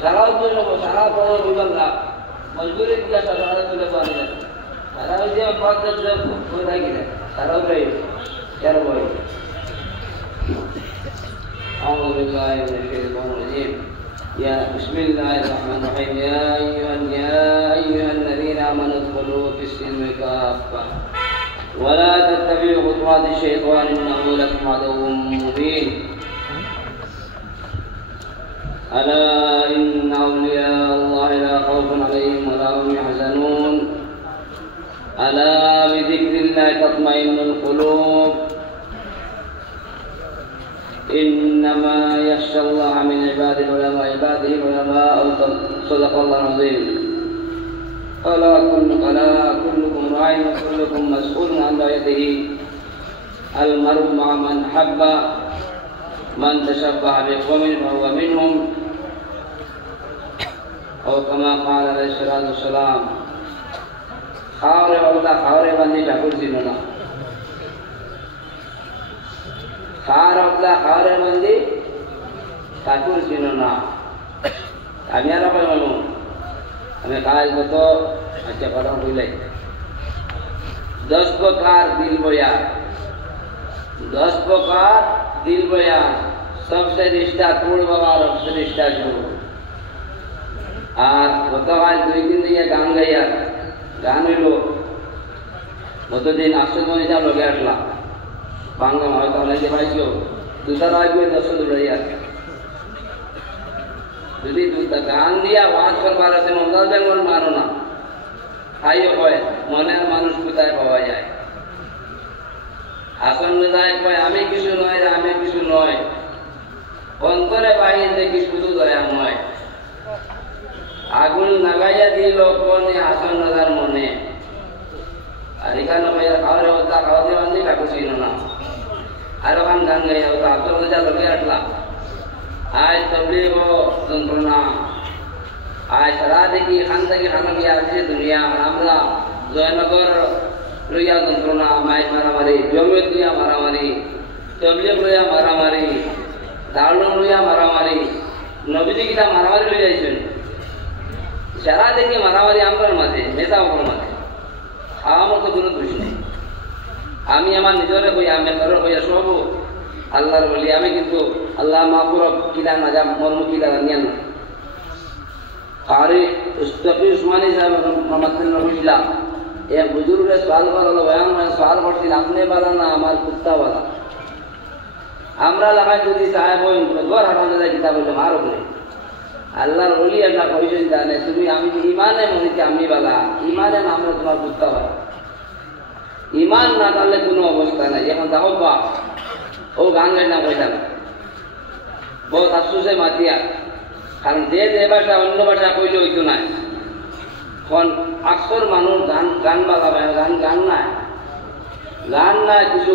সারাও জন্য সারা বড় বিভাগ না মজবুরি দিয়া সারা তুলে পানি যায় সারা যে পাঁচ হয়ে থাকি না সারাও প্রায় 13 বই أعوذ بالله من الشيطان الرجيم بسم الله الرحمن الرحيم يا أيها الذين آمنوا ادخلوا في السلم كافة ولا تتبعوا خطوات الشيطان إنه لكم عدو مبين ألا إن أولياء الله لا خوف عليهم ولا هم يحزنون ألا بذكر الله تطمئن القلوب إنما يخشى الله من عباده العلماء صدق الله العظيم ألا كلكم راع وكلكم مسؤول عن رعيته المرء مع من حب من تشبه بقوم فهو منهم أو كما قال عليه الصلاة والسلام খাওয়ারে বান্ধি ঠাকুর ছিল না খাওয়ারে বান্ধি ঠাকুর ছিল না আমি আর মানুষ আমি কাজ কত আচ্ছা কথা বুঝলাই 10 প্রকার দিল বয়া 10 প্রকার दिल बया सबसे रिश्ता तोड़ बाबा और सबसे रिश्ता जोड़ आज बताओ आज 2 दिन ये गान गया गान लो गत दिन आश्रम में जा लोग आटला बांगा হয় তো অনেকে পাইছো দুটা রাখবে 10 লইয়া যদি দুটা গান দিয়া ওয়াজ করবার আছে মন্দাল বেঙ্গল মানো না আইও হয় মনের মানুষ কোথায় পাওয়া যায় আসন যায় কয় আমি কিছু নয় অন্তরে বাইরে দেখি শুধু দয়া নয় আগুন লাগাইয়া দিল কোনে হাসন রাজার মনে আর এখানে খাওয়ারে হতা খাওয়াতে বান্ধি কাকু ছিল না আর ওখান গান গাইয়া হতো আব্দুল রাজা লোকে আটলা আজ তবলিগ যন্ত্রণা আজ সারা দেখি খান থেকে খানো গিয়ে আসছে দুনিয়া আমরা জয়নগর লইয়া যন্ত্রণা মাইক মারামারি জমিয়ত লইয়া মারামারি তবলিগ লইয়া মারামারি দারুণ লইয়া মারামারি নবীজি কিটা মারামারি লই যাইছেন সারা দেখি মারামারি আমার মাঝে নেতা আমার মাঝে আমার তো কোনো দোষ নেই আমি আমার নিজরে কই আমি মেম্বারের কইয়া সব আল্লাহর বলি আমি কিন্তু আল্লাহ মাহফুর কিলা না যা মর্ম কিলা জানিয়া না আরে উস্তাফি উসমানী সাহেব মোহাম্মদ নবীলা एक बुजुर्ग ने सवाल करा बयान में सवाल करती आपने वाला ना हमार कुत्ता वाला हमरा लगा যদি সাহেব ওই ঘর হারানো যায় কিতাব বলে মারো বলে আল্লাহর ওলি আল্লাহ কইছেন জানে তুমি আমি ঈমানে মনে কি আমি वाला ঈমানে নাম তোমার কুত্তা वाला ঈমান না করলে কোনো অবস্থা নাই এখন দেখো বা ও গান গায় না কইতা বহুত আফসোসে মাতিয়া কারণ যে ভাষা অন্য ভাষা কইলে হইতো না কোন अक्सर মানুষ গান বাজাবে গান না কিছু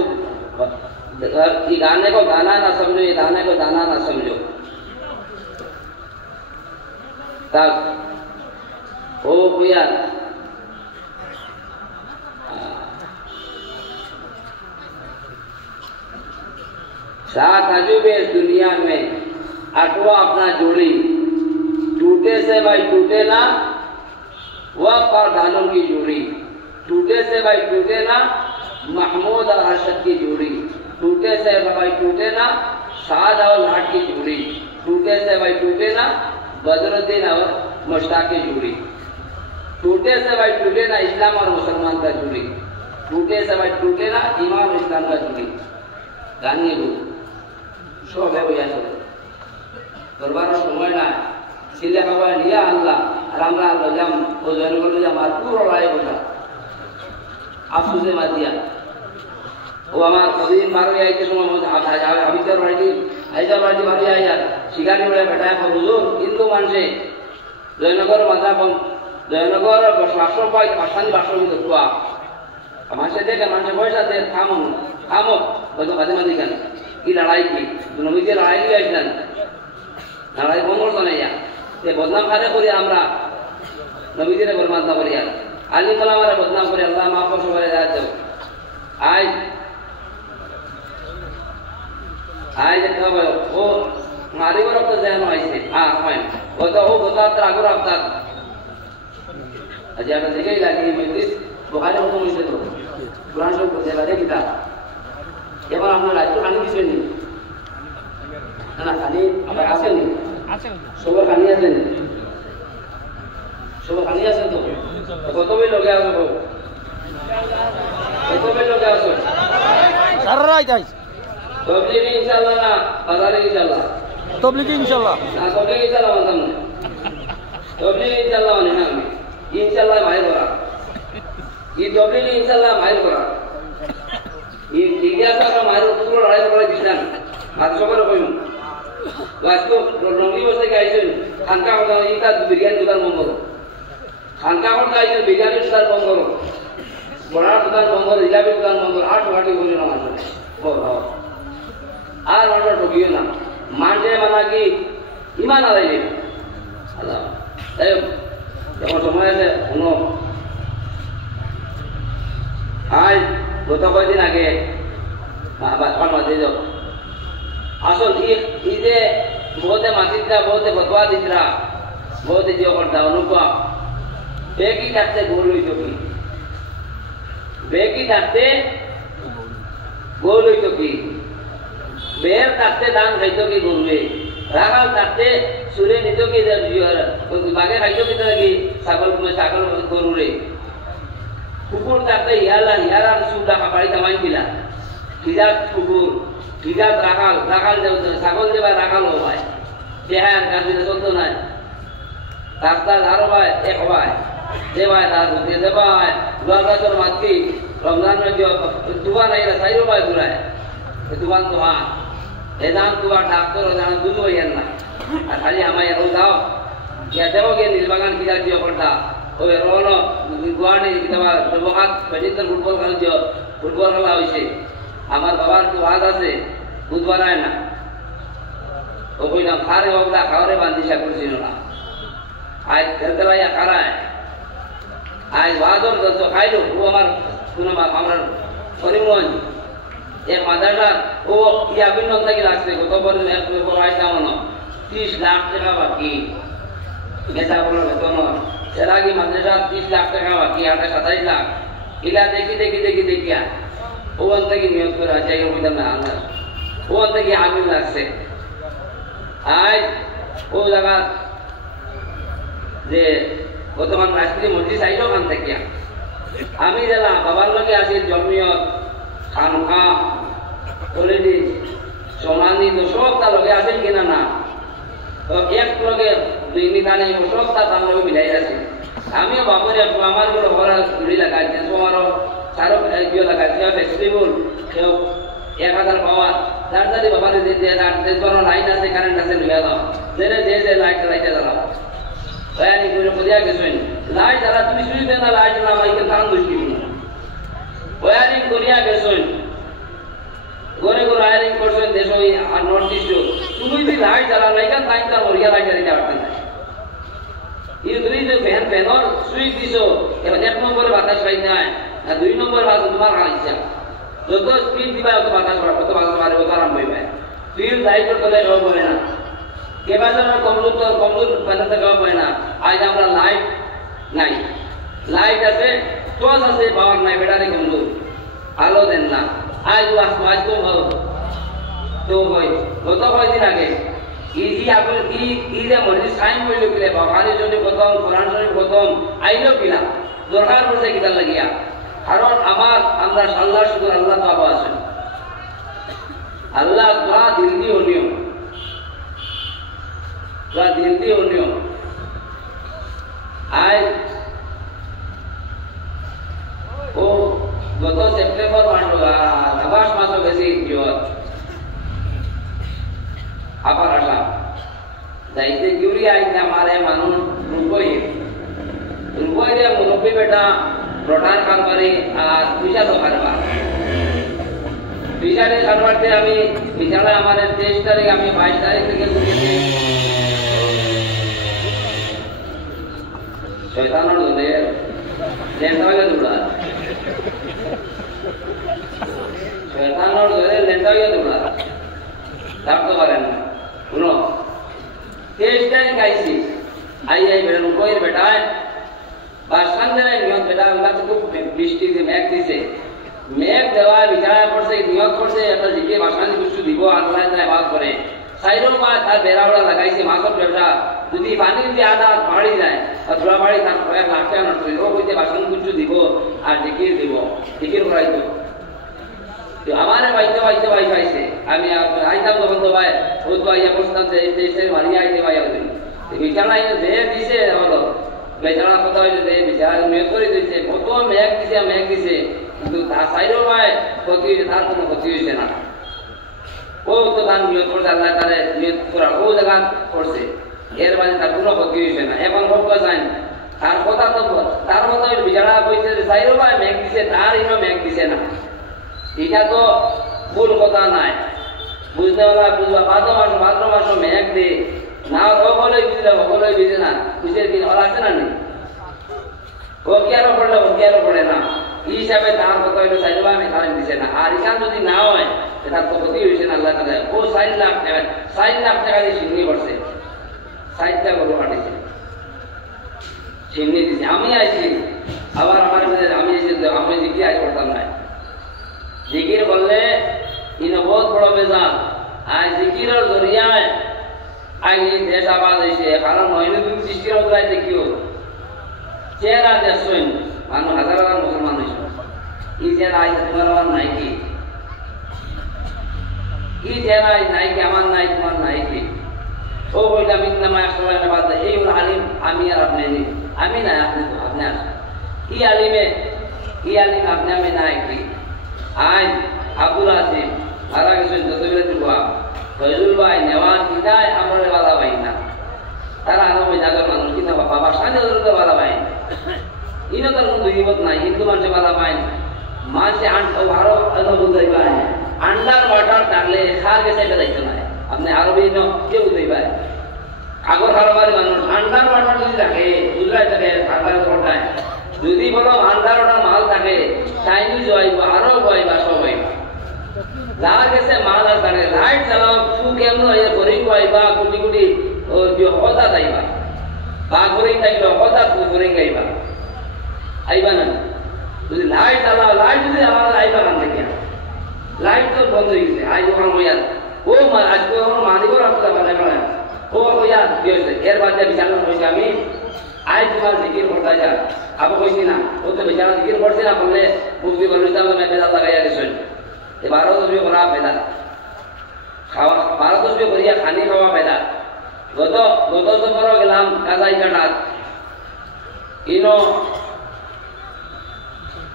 ये गाने को गाना ना समझो ये दाने को दाना ना समझो तब ओ भैया सात अजूबे इस दुनिया में 8वां अपना जोड़ी टूटे से भाई टूटे ना वह दानों की जोड़ी टूटे से भाई टूटे ना महमूद और अरशद की जोड़ी टूटे से भाई टूटे ना साद और लाट की जोड़ी टूटे से भाई टूटे ना बदरुद्दीन और मुश्ताक की जोड़ी टूटे से भाई टूटे ना इस्लाम और मुसलमान का जोड़ी टूटे से भाई टूटे ना ईमान और इस्लाम का जोड़ी गानी हो सब है भैया सब दरबार समय ना सिले बाबा लिया अल्लाह रामरा लजाम ओ जनगल लजाम আর পুরো রায় কথা আফসোসে মাতিয়া ও আমার কদিন মারবে আইতে সময় হাবিজার বাড়ি বাড়ি আইয়া শিকারি বলে বেটায় হুজুর হিন্দু মানুষে জয়নগর মাথা জয়নগর শাসন পাই পাশানি বাসন দেখুয়া মানুষে দেখে মানুষের পয়সা দে থামো বলতো কাজে মাঝে কেন কি লড়াই কি নবীদের লড়াই নিয়ে আসলেন লড়াই বন্ধ করতো না ইয়া বদনাম খাতে করি আমরা নবীদের বরবাদ না করি আলিম ওলামারা বদনাম করি আল্লাহ মাফ করে সবাই রাত আজ আজ দেখা ও মারিবার তো যেন আইছে fine. Kota terakhir apa? Aja ada tiga lagi majlis. Bukan untuk majlis itu. Quran Surah berjalan kita. Ya kalau আমরা রাজ্য খানি কিছু নেই না খানি আমরা আসেনি সবার খানি আছেন সবার খানি আছেন তো কত বেল লোকে আসো কত বেল লোকে আসো সারাই যাই তবলিগি ইনশাআল্লাহ না বাজারে ইনশাআল্লাহ তবলিগি ইনশাআল্লাহ না তবলিগি ইনশাআল্লাহ মানতাম না তবলিগি ইনশাআল্লাহ মানে না আমি ইনশাআল্লাহ মাইল করা এই তবলিগি ইনশাআল্লাহ মাইল করা এই জিজ্ঞাসা করা মাইল পুরো লড়াই করে দিছেন বাদ সকলে কইম আজকে রঙ্গি বসে গাইছেন খানকা কথা ইটা বিরিয়ানি দোকান বন্ধ করো খানকা কথা গাইছেন বিরিয়ানি দোকান বন্ধ করো বড়ার দোকান বন্ধ করো জিলাপি দোকান বন্ধ করো 8 বাটি বলি না মানুষ আর মানুষ ঠকিও না মানতে মানা কি ইমান আদায় নেই আল্লাহ তাই যখন সময় আছে শুনো আজ গত কয়েকদিন আগে মাঝে যাও আসল ই যে বহুতে মাতিরা বহুতে ফতোয়া দিতরা বহুতে যে করতা অনুপা বেকি থাকতে গোল হইত কি বেকি থাকতে গোল হইত কি বের থাকতে দান খাইত কি গরুয়ে রাখাল থাকতে সুরে নিত কি বাঘে খাইত কি কি ছাগল গরুরে কুকুর থাকতে ইয়ালার সুদা খাপাড়ি তামাই দিলা হিজাত কুকুর হিজাত রাখাল রাখাল ছাগল দেবা রাখাল হয় দেহার কাজ চলতো নাই রাস্তা ধারো হয় এক হয় দেবায় তার মধ্যে দেবা হয় দুয়ার মাতৃ রমজান দুবার নাই চাইরো পায় ঘুরায় দুবান তো হা এদান দুবার ডাক্তার জানা বুঝ হইয়েন না আর খালি আমার এখন যাও ইয়া দেব গে নীলবাগান কিনা দিও করতা ওই রোল গুয়াহাটি তোমার ব্যবহার বেডিন্টন ফুটবল খেলা দিও ফুটবল খেলা হয়েছে আমার বাবার তো ওয়াজ আছে বুধবার আয় না ও কইলাম খারে বাবলা খাওয়ারে বান্দিশা করছিল না আজ খেলতেলাইয়া খারায় আজ ওয়াজর তো খাইলো ও আমার শুনো আমার করিমগঞ্জ এক মাদ্রাসার ও ইয়াবিন থেকে লাগছে গত বছর এক বছর আইসা মনে 30 লাখ টাকা বাকি নেতা বলো বেতন এর আগে মাদ্রাসা 30 লাখ টাকা বাকি আটা 27 লাখ ইলা দেখিয়া ও থেকে নিয়োগ করে আছে এই কইতাম না আল্লাহ ও থেকে আমিন লাগছে আজ ও জায়গা যে বর্তমান রাষ্ট্রীয় মন্ত্রী চাইলো খান থেকে আমি গেলাম বাবার লগে আছি জমিয়ত খানকা কলেজি সমানি তো সব তার লগে আছেন কিনা না তো এক লগে দুই নিকানে সব তার লগে মিলাই আছে আমিও বাপরে আমার বড় ঘোরা ঘুরি লাগাইছে আমারও সারো গিয়ে লাগাইছে ফ্লেক্সিবল কেউ 1000 পাওয়ার তাড়াতাড়ি বাবারে দিতে কোনো লাইন আছে কারেন্ট আছে নিয়ে দাও যে লাইট জ্বালাও ওয়ারিং করে বুঝিয়া গেছেন লাইট জ্বালা তুমি শুই দেনা লাইট না মাইকে কারণ দুষ্টি ওয়ারিং করিয়া গেছেন গোরে ওয়ারিং করছেন দেশ ওই আর নর্থ ইস্ট তুমি যদি লাইট জ্বালা নাই কারণ টাইম তার ওরিয়া লাইট জ্বালিয়ে পারতেন না এই দুই যে ফ্যানর সুইচ দিছো এবার এক নম্বরে বাতাস পাই নাই আর দুই নম্বর বাতাস তোমার হাইছা যত স্পিড দিবা তত বাতাস পড়া কত বাতাস পারে ও আরাম হইবে ফিল লাইট করতে হবে না কেবাজার কমজোর বানাতে হবে না আজ আমরা লাইট নাই লাইট আছে টর্চ আছে পাওয়ার নাই ব্যাটারি কমজোর আলো দেন না আজ তো তো হয় গত কয়েকদিন আগে ইজি আপনি ই যে মসজিদ সাইন হইল কিলে বাবারি জন্য প্রথম কোরআন শরীফ প্রথম আইলো কিলা দরকার পড়ছে কিতার লাগিয়া কারণ আমরা আল্লাহ শুকর আল্লাহ তো আবার আছেন আল্লাহ দোয়া দিল দিয়ে অনিয়ম দোয়া দিল দিয়ে অনিয়ম আজ ও গত সেপ্টেম্বর আগস্ট মাসে বেশি জিওত আবার আসলাম যাইতে জুড়ি আইতে আমারে মানুষ রূপই যে মুরব্বী বেটা প্রধান কারবারি আর পয়সা তো কারবার পয়সারে কারবারতে আমি বিশালে আমাদের 23 তারিখ আমি 22 তারিখ থেকে ঘুরিয়েছি শয়তানের দোলে লেন্ডা হয়ে দৌড়া শয়তানের দোলে লেন্ডা হয়ে দৌড়া ডাকতে পারেন না শুনো দেশটাই খাইছি আইয়াই বেরোন কইর বেটায় বা সন্ধ্যে নিয়ত বেটা গাছ খুব বৃষ্টি দিয়ে মেঘ দিছে মেঘ দেওয়া বিচারা করছে নিয়ত করছে একটা জিকে বাসানি কিছু দিব আল্লাহ তাআলা বাদ করে সাইরো মা তার বেড়াওড়া লাগাইছে মাছর ব্যবসা যদি পানি দিয়ে আদা বাড়ি যায় আর ধোলা বাড়ি তার কয়েক লাখ টাকা নষ্ট হইল ও বলতে বাসানি কিছু দিব আর জিকির দিব জিকির করাইতো আমার বাইতে বাইতে বাই পাইছে আমি আইতাম তখন তো ভাই ও তো আইয়া বসতাম যে এই মারিয়া আইতে ভাই বিছানা যে দিছে হলো বেচারা কথা হইলে যে বিচার মেঘ করে দিচ্ছে কত মেঘ দিছে কিন্তু তার সাইডও ভাই ক্ষতি হয়েছে তার কোনো ক্ষতি হয়েছে না ও তো তার নিয়ত করছে আল্লাহ তারে নিয়ত করা ও জায়গা করছে এর বাদে তার কোনো ক্ষতি হয়েছে না এখন ভোগ যায় তার কথা তো তার কথা বিচারা কইছে যে সাইডও ভাই মেঘ দিছে তার ইনো মেঘ দিছে না এটা তো ভুল কথা নাই বুঝতে পারলা বুঝবা ভাদ্র মাস মেঘ দে না সকলেই বুঝে না বুঝে দিন ওরা আছে না নেই ও কেন পড়ে না এই হিসাবে তার কথা হইলো সাইডবা আমি কারণ দিছে না আর এখান যদি না হয় তার তো ক্ষতি হয়েছে না আল্লাহ তাআলা ও 60 লাখ টাকা দিয়ে সিংহি করছে 60 টাকা করে কাটিছে সিংহি দিছে আমি আইছি আবার আমার আমি জিকির আজ করতাম না জিকির করলে ইনো বহুত বড় মেজান আর জিকিরের জরিয়ায় আজ দেশ আবাদ হয়েছে কারণ মহিনুদ্দিন সৃষ্টির অবস্থায় দেখিও চেহারা দেখছেন মানুষ হাজার হাজার মুসলমান হয়েছে এই চেহারা আজ তোমার আমার নাই কি এই চেহারা নাই কি আমার নাই তোমার নাই কি ও বইটা মিন্নামা একসময় বাদ এই হল আলিম আমি আর আপনি নেই আমি নাই আপনি তো আপনি আসেন কি আলিম আপনি আমি নাই কি আজ আব্দুল আসিম মারা গেছেন যতগুলো যুবা ফজলুল ভাই নেওয়ান কিনায় আমরা বাধা পাই না তারা আরো জায়গার মানুষ কিনা বাবা সাজে বাধা পাই ইনো তার কোনো দুইমত নাই হিন্দু মানুষে বাধা পায় মানুষে আরো বুঝাই পায় আন্ডার ওয়াটার থাকলে খার গেছে এটা দায়িত্ব নাই আপনি আরবি কেউ বুঝাই পায় আগর কারোবারি মানুষ আন্ডার ওয়াটার যদি থাকে গুজরাট থাকে ঠান্ডার ওটায় যদি বলো আন্ডার ওয়াটার মাল থাকে চাইনিজ হইব আরো হইব সব হইব যা গেছে মাল আর থাকে লাইট চালাও ফু কেমন হয়ে ঘড়ি হইবা কুটি কুটি হতা যাইবা বা ঘড়ি থাকলে হতা ঘড়ি গাইবা আইবা না যদি লাইট চালাও লাইট যদি আমার আইবা না থেকে লাইট তো বন্ধ হয়ে গেছে আজ ওখানে হইয়া ও আজকে মালিকর আপনার ও হইয়া এর বাচ্চা বিছানা হয়েছে আমি আজ তোমার জিকির করতে যা আবু কইছি না ও তো বিছানা জিকির করছে না বললে মুক্তি বললে আমি বেদা লাগাইয়া গেছেন বারো দশমি করা বেদা খাওয়া 12 দশমি করিয়া খানি খাওয়া বেদা গত সফর গেলাম কাজাই কাটাত ইনো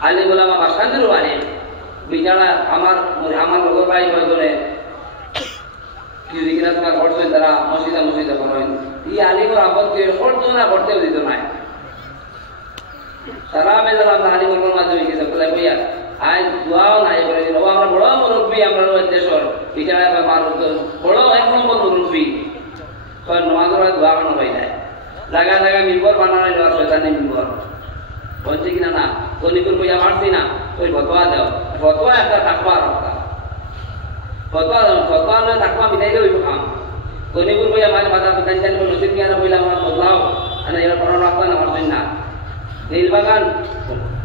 আলি গোলামা বাসান্দির বাড়ি বিছানা আমার লগর ভাই হয়ে কি দিকিনা তোমার করছেন তারা মসজিদে করেন এই আলিমর আপত্তি করতো না করতেও দিত না সারা বেলা আমরা আলিমর মাধ্যমে গেছে কোথায় বইয়া আজ দোয়াও নাই করে দিল আমরা বড় মুরব্বী আমরা দেশের বিচারায় মানুষ বড় 1 নম্বর মুরব্বী নমাজের দোয়া বানানো হয় নাই জায়গা মিম্বর বানানো দেওয়া শয়তানি মিম্বর বলছে কিনা না তলিপুর বইয়া মারছি না ওই ফতোয়া দেও ফতোয়া একটা থাকবা রাখতা ফতোয়া নয় থাকবা মিটাইলে ওই কাম তলিপুর বইয়া মাঝে বাজার দোকান চাইলে নসিব কিনা বইলাম আমার বদলাও মানে এবার কোনো রাখবা না আমার না নীলবাগান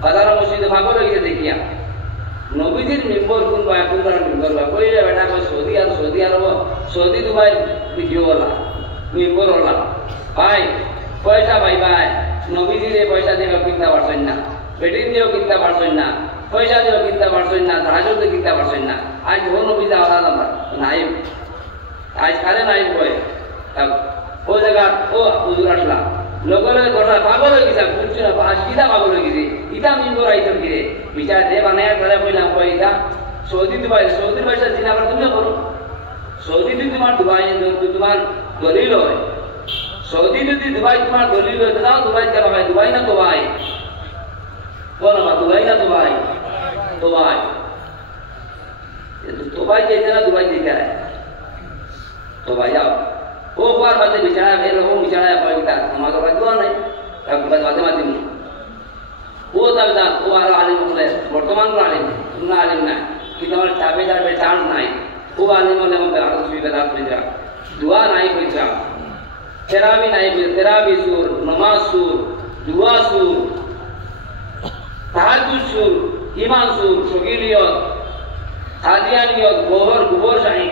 বাজার মসজিদে ভাগো লেগেছে দেখিয়া নবীজির মিম্বর কোনবার মিম্বর বা কইলে বেটা Saudi Arab Saudi Dubai video বলা মিম্বর হলা ভাই পয়সা ভাই নবীজিরে পয়সা দিয়েও কিনতে পারছেন না বেটিন দিয়েও কিনতে পারছেন না পয়সা দিয়েও কিনতে পারছেন না জাহাজও দিয়ে কিনতে পারছেন না আজ ও নবীজা আলাদা নাইব আজ কালে নাইব হয় ও জায়গা ও হুজুর আসলাম লগরে ঘটনা পাগল হয়ে গেছে বুঝছি না কিতা পাগল হয়ে গেছে ইটা মিম্বর আইতো কিরে বিচার দে বানায় তারা কইলাম কই ইটা সৌদির পয়সা দিন আবার তুমি করো সৌদি যদি তোমার তোমার দলিল হয় সৌদি যদি দুবাই তোমার দলিল হয় তাও দুবাই কেন হয় দুবাই না দুবাই বলো না দুবাই না দুবাই দুবাই যেতে না দুবাই যেতে হয় দুবাই যাও ও বার বাদে বিছানা এরকম বিছানায় পড়ে গেতা আমাদের বাদ দোয়া নাই বাদে মাধ্যম ও দাবিদার ও আরো আলিম বলে বর্তমান আলিম না আলিম না কিন্তু আমার চাপেদার চান্স নাই ও আলিম বলে আমাকে আরো সুবিধা দোয়া নাই কইছা তেরাবি নাই তেরাবি সুর, নমাজ সুর, দুয়া সুর, তাহাজ্জুদ সুর, ইমান সুর, শকিলিয়ত, কাদিয়ানিয়ত, গোবর শাহী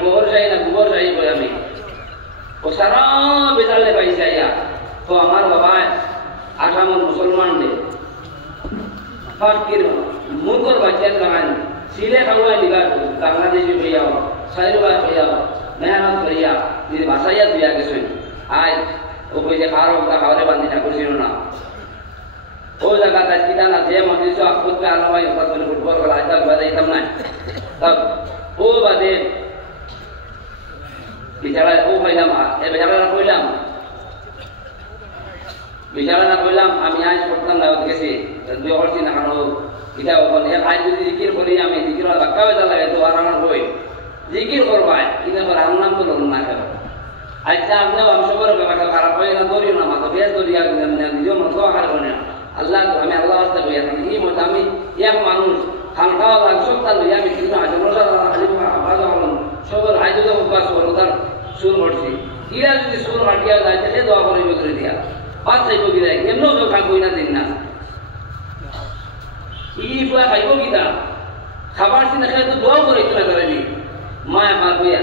না গোবর শাহী কই আমি ও সারা বেদালে পাইছে আইয়া। তো আমার বাবায় আসামের মুসলমান দে ফাকির মুরগর বাচ্চার কাহান সিলে খাওয়াই দিবা বাংলাদেশি হইয়াও সাইরবার হইয়াও মেহনত করিয়া যদি বাসাইয়া দিয়া গেছে আজ ও কই যে খাওয়ারে বান্ধি ঠাকুর ছিল না ও জায়গা তাই কিনা না যে মন্দির আপত্তি আলমাই হঠাৎ করে ফুটবল খেলা আজ তাক বাজাইতাম না তব ও বাদে বিচারা ও কইলাম এ বিচারা কইলাম আমি আজ করতাম না গেছি দুই করছি না কারণ এটা আজ যদি জিকির করি আমি জিকির ধাক্কা বেজা লাগে তো আর আমার বই জিকির করবাই কিন্তু আমার নাম তো লোক না খেলো আচ্ছা আপনি বংশগর ব্যাপারটা খারাপ হয়ে না ধরিও না মাথা বেশ ধরিয়া নিজের মতো আহার করে না আল্লাহ আমি আল্লাহ আস্তে কইয়া থাকি এই মতো আমি এক মানুষ খান খাওয়া লাগ সব তার লইয়া আমি কিন্তু আজ সবর আজ তো উপাস করো তার সুর করছি ইরা যদি সুর মাটিয়া যায় সে দোয়া করে দিয়া পাঁচ চাইব কি দেয় কেমন কেউ খাবই না দিন না পুয়া খাইব কিনা খাবার চিন্তা খেলে তো দোয়াও করে কিনা করে দি মা আমার বইয়া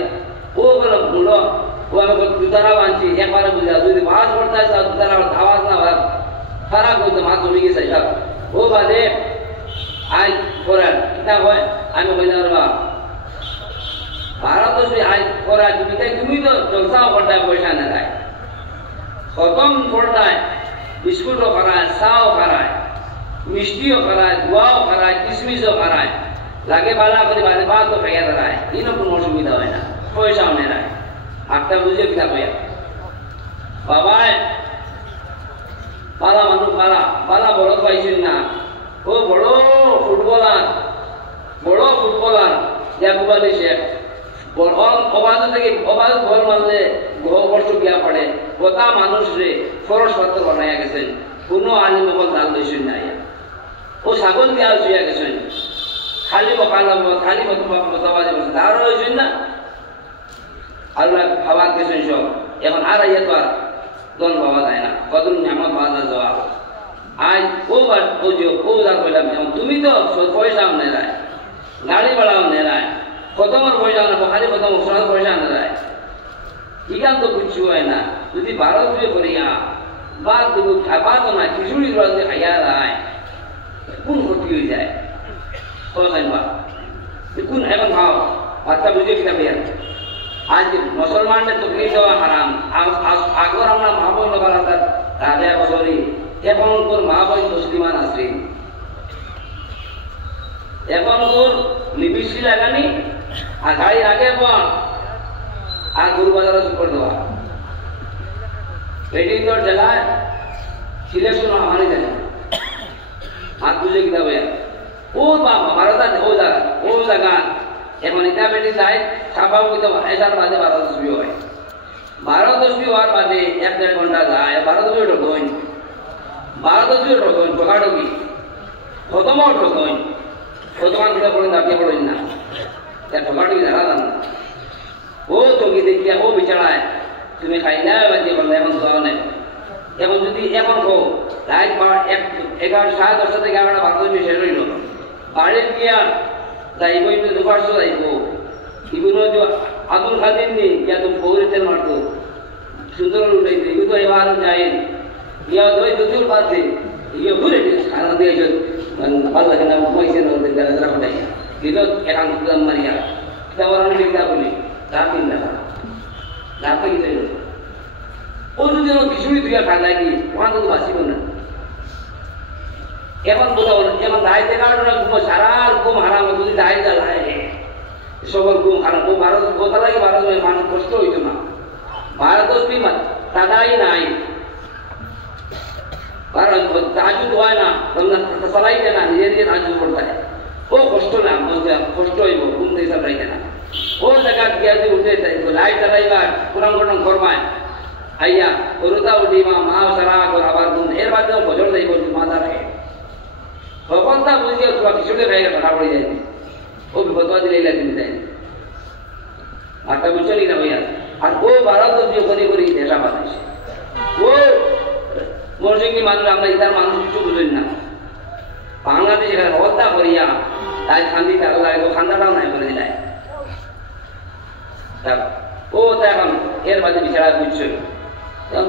ও বলো ভুল ও আমি দুতারাও আনছি একবারে বুঝা যদি মাছ পড়তে দুতারা আওয়াজ না ভাব খারাপ হইতো মাছ জমি গেছে ও বাদে আজ করার কিনা হয় আমি কইলাম রে বাবা ভারত আজ করার তুমি তো জলসাও করতে পয়সা না দেয় খতম করতায় বিস্কুটও খারায় চাও খারায় মিষ্টিও খারায় দোয়াও খারায় কিশমিশও খারায় লাগে বালা করে বাদে ভাতও খাইয়া দাঁড়ায় ইনো কোনো অসুবিধা হয় না পয়সাও নেয় আটটা বুঝে কিনা কইয়া বাবায় পালা মানুষ পালা বড় পাইছেন না ও বড় ফুটবলার জাগুবালি শেখ অবাধ থেকে অবাধ বল মারলে গ্রহ বর্ষ গিয়া পড়ে গোটা মানুষ রে খরচ পত্র বানাইয়া গেছেন কোনো আলিম মহল দাল লইছেন নাই ও ছাগল দিয়া জুইয়া গেছেন খালি বকালাম খালি মতবাদে বসে দাঁড় হয়েছেন না আল্লাহ খাওয়া গেছেন সব এখন আর ইয়ে তো আর দল পাওয়া যায় না কদম নামা পাওয়া যায় যাওয়া আজ ও যা কইলাম তুমি তো পয়সাও নেয় গাড়ি ভাড়াও নেয় খতমের পয়সা না খালি খতম ওষুধ পয়সা না যায় ইকান তো কিচ্ছু হয় না যদি ভারত দিয়ে করিয়া বাদ না খিচুড়ি যদি খাইয়া যায় কোন ক্ষতি হয়ে যায় কোন এখন খাও বাচ্চা বুঝে কিনা পেয়ে আজ মুসলমানদের তকলিফ দেওয়া হারাম আগর আমরা মা বোন লোকাল রাজা বছরই এখন তোর মা বোন তসলিমান আসছে এখন তোর লিপিস্টি লাগানি আর গাড়ি আগে পান আর গরু বাজারে করে দেওয়া এটি তোর জেলায় সিলেকশন আমারই জানে হাত বুঝে কিনা ভাইয়া ও বাবা ভারত আছে ও জায়গা এখন এটা বেটি যায় ছাপাও কিন্তু এটার বাদে 12 হয় 12 হওয়ার বাদে 1-1.5 ঘন্টা যায় 12 ঢোকইন 12 ঢোকইন ঢোকাঢোকি খতমও ঢোকইন খতমান কিনা পড়ে দাঁড়িয়ে পড়েন না ঢোকাঢুকি জানা জান না ও তোকে দেখিয়া ও বিচারায় তুমি খাই না বাজে বললে এখন খাওয়া নেই এখন যদি এখন খো রাত 11:30 থেকে 11:12 শেষ হইল বাড়ির গিয়া যাইব একটু দুপারশো যাইব এগুলো যে আগুন খাদিন নি গিয়া তো বৌরেতেন মারতো সুন্দর উঠাইতে এগুলো তো এবার যায় ইয়া দই দুধুর পাতে ইয়ে ঘুরে খানা দিয়েছ ভালো লাগে না পয়সা নদী গাছরা ফটাই কিন্তু এখান মারিয়া তারপর আমি লিখা বলি রাতিন না রাতে গিয়ে ও যদি খিচুড়ি দুইয়া খাই কি ওখান তো বাঁচিব না এখন বোঝাও যেমন দায়িত্বে কারণে ঘুম সারা ঘুম হারাম যদি দায় জ্বালায় সবর ঘুম হারাম ও ভারত কোথা লাগে ভারত মানুষ কষ্ট হইতো না ভারত তাদাই নাই ভারত তাহাজুদ হয় না চালাইতে না নিজে নিজে তাহাজুদ করতে ও কষ্ট না কষ্ট হইব ঘুম থেকে চালাইতে না ও জায়গা গিয়া যে উঠে লাইট জ্বালাইবার কোরআন কোরআন করবায় আইয়া করুতা উঠিবা মা সারা আবার ঘুম এর বাদেও বছর যাইব মা দাঁড়ায় ভগবানটা বুঝিয়ে তোমার খিচুড়ি খাইলে ধরা পড়ে যায় ও বিপদ দিলে তুমি যায় আটটা বুঝলি না ভাইয়া আর ও 12 করি দেশা বানাইছে মরজঙ্গি মানুষ আমরা ইতার মানুষ কিছু বুঝেন না বাংলাদেশ এখানে হত্যা করিয়া তাই খান্দিতে আল্লাহ খান্দাটাও নাই করে দিলাই ও তো এখন এর মাঝে বিচারা বুঝছো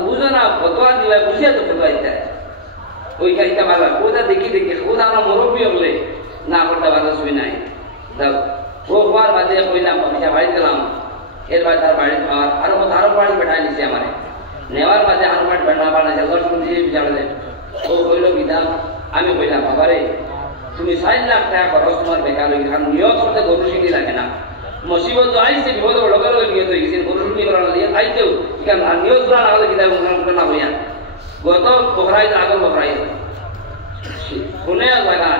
বুঝো না ফতোয়া দিবা বুঝিয়া তো ফতোয়া দিতে ওই কাহিটা ভালো ওটা দেখি ওটা আমরা মুরব্বী হলে না করতে ভালো শুই নাই ও হওয়ার বাদে কইলাম বিচার বাড়ি দিলাম এর বাদে তার বাড়ি খাওয়ার আরো বাড়ি বেটাই নিছে আমার নেওয়ার বাদে আরো বাড়ি বেটা বানাইছে দশ মিনিট দিয়ে বিচারে ও কইল গীতা আমি কইলাম বাবারে তুমি 4 লাখ টাকা খরচ তোমার বেকার হয়ে গেছে নিয়োগ করতে গরু শিখি লাগে না মুসিবত তো আইছে বিপদ লগে লগে নিয়োগ হয়ে গেছে গরু শিখি করার দিয়ে আইতেও কারণ নিয়োগ করা না হলে গীতা না হইয়া গত বখরাই আগর বখরাই শুনে জায়গা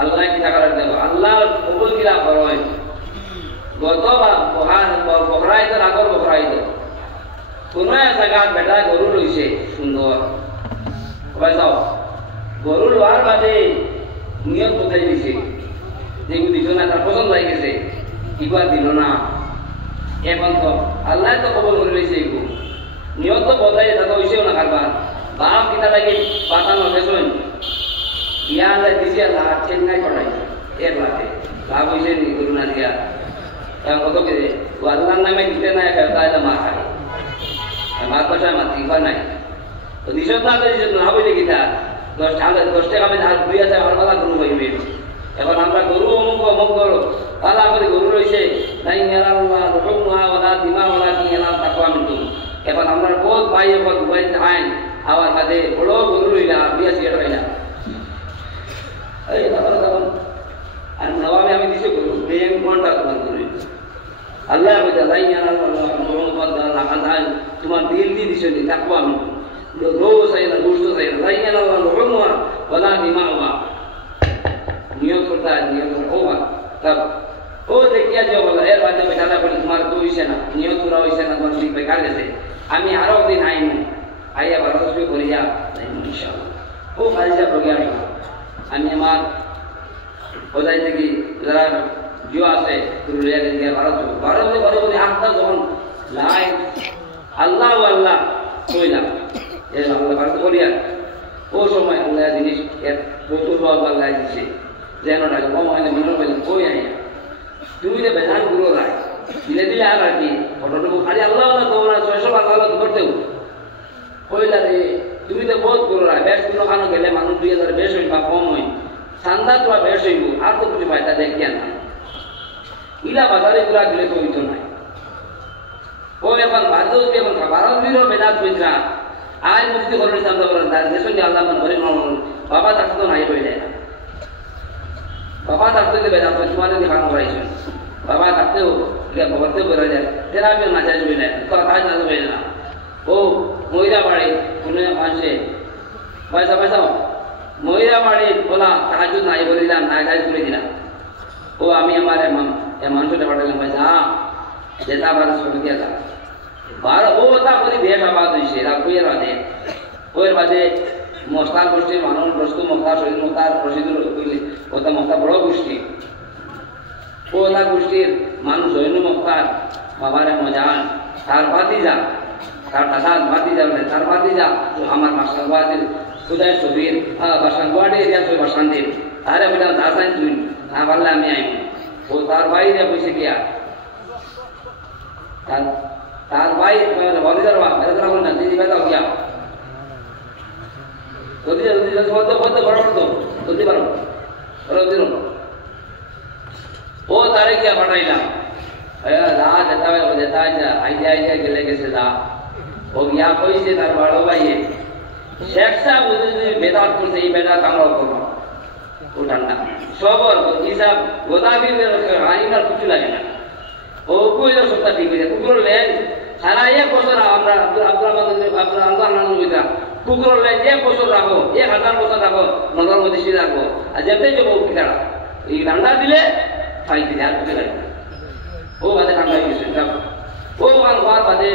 আল্লাহ কি টাকা দেব আল্লাহ কবুল কিরা করেন গত বখরাই তো আগর বখরাই তো কোন জায়গা বেটা গরু লইছে সুন্দর যাও গরু লোয়ার বাদে নিয়ত বদলাই দিছে যেগুলো দিত না তার পছন্দ হয়ে গেছে কিবার দিল না এখন তো আল্লাহ তো কবল করে রয়েছে এগুলো নিয়ত তো বদলাই তা তো হয়েছেও না কারবার বাপ কিতা লাগে পাতানো গেছেন বিয়া আল্লাহ দিছি আল্লাহ চেন্নাই করাই এর লাভে লাভ হয়েছে নি গরু না দিয়া কত কে ও আল্লাহর নামে দিতে না তাহলে মা খায় মা কথা মা দিবা নাই তো দিশত না করে দিশত না বলে গীতা 10 টাকা আমি আর 2000 আলাদা গরু হইবে এখন আমরা গরু অমুক করো আল্লাহ করে গরু রইছে নাই আল্লাহ রুহুমা ওয়ালা দিমাওয়ালা কি এনা তাকওয়া মিনতুম এখন আমরা বহুত ভাই এবং দুবাই আইন আবার বাদে বড় গরু রইলা বিয়া সিয়ার হইলা এই কথা তখন আর নবাবে আমি দিছে গরু দেন কোনটা তোমার গরু আল্লাহ বলে নাই আল্লাহ তোমার দিল দিয়ে দিছে তাকওয়া মিনতুম Dosa saya, dosa saya. Lainnya Allah luhumwa, wala dima'wa. Niat kurta, niat kurta. Tab, oh देखिए जो बोला यार बात में बेटा पर तुम्हारा कोई विषय ना नियत पूरा विषय ना तुम्हारी बेकार जैसे आमी हर दिन आए हैं आया बरस भी बोलिया नहीं इंशाल्लाह वो फायदा हो गया आमी हमार हो जाए कि जरा जो आसे दुनिया के लिए भारत में बड़े आखता जोन लाइक अल्लाह अल्लाह कोई ना ये আমরা ভারত বলিয়া ও সময় আল্লাহ জিনিস এর প্রচুর আল্লাহ দিছে যেন ডাকে কম হয় না মনে বলে কই আইয়া তুমি যে বেদান গুলো রায় দিলে দিলে আর কি ফটোটুকু খালি আল্লাহ আল্লাহ তোমরা 600 বার আল্লাহ করতেও কইলা রে তুমি তো বহুত গুলো রায় বেশ কোনো খানো গেলে মানুষ 2000 বেশ হই বা কম হই চান্দা তো বেশ হইব আর তো কিছু পাইতা দেখিয়া না ইলা বাজারে পুরা গেলে তো হইতো না ও এখন বাজু কেমন খাবার দিলো বেদাত হইতা आज मुक्ति होने से हम तो बरदार जैसे कि अल्लाह मन भरे मान बाबा तक तो नहीं बोले बाबा तक तो बेटा तो तुम्हारे दिखान हो रही है बाबा तक तो क्या भगवते बोला जाए तेरा भी ना जाए बोले तो आज ना बोले ना ओ मोइरा बाड़ी उन्हें पांचे पैसा मोइरा बाड़ी बोला ताजुद नहीं बोले ना ना जाए बोले ना वो आमी हमारे मन से पढ़े लंबा जा जेता बार सुन किया था बार वो होता कोई देश आबाद हुई शेरा कोई राधे कोई बादे मोस्तार गोष्ठी मानव दोस्तों मोस्तार शरीर मोस्तार प्रसिद्ध होता मोस्तार बड़ा गोष्ठी वो होता गोष्ठी मानव जैन मोस्तार हमारे मजान तार भातीजा तार दादा भातीजा बोले तार भातीजा जो हमारे मास्टरवादी खुदा सुबीर बसंतवाड़ी एरिया से बसंती अरे बेटा दासान तुम हाँ वाला मैं आई वो तार भाई ने पूछे क्या तार भाई बहुत इधर वाह मेरे तरफ बोलना दीदी बताओ क्या तो बहुत बड़ा तो दी बनो बरो दिनो वो तारे क्या पढ़ाई ला अरे ला देता है आइडिया के लेके से ला वो क्या कोई से तार बड़ो भाई है शिक्षा मुझे बेदात को सही बेदा काम को उठाना सोबर ये सब गोदामी में रानी का कुछ लगेगा ओ कोई ना सकता ठीक है कुकुर ले सारा एक बছর আমরা আপনারা আন্দোলন হইতা কুকুর ले एक বছর রাখো 1000 বছর রাখো নগর মধ্যে সে রাখো আর যেতে যাব কিটা এই ডান্ডা দিলে ফাইতে আর কিছু লাগে ও বাদে ডান্ডা দিছে ও মান বাদে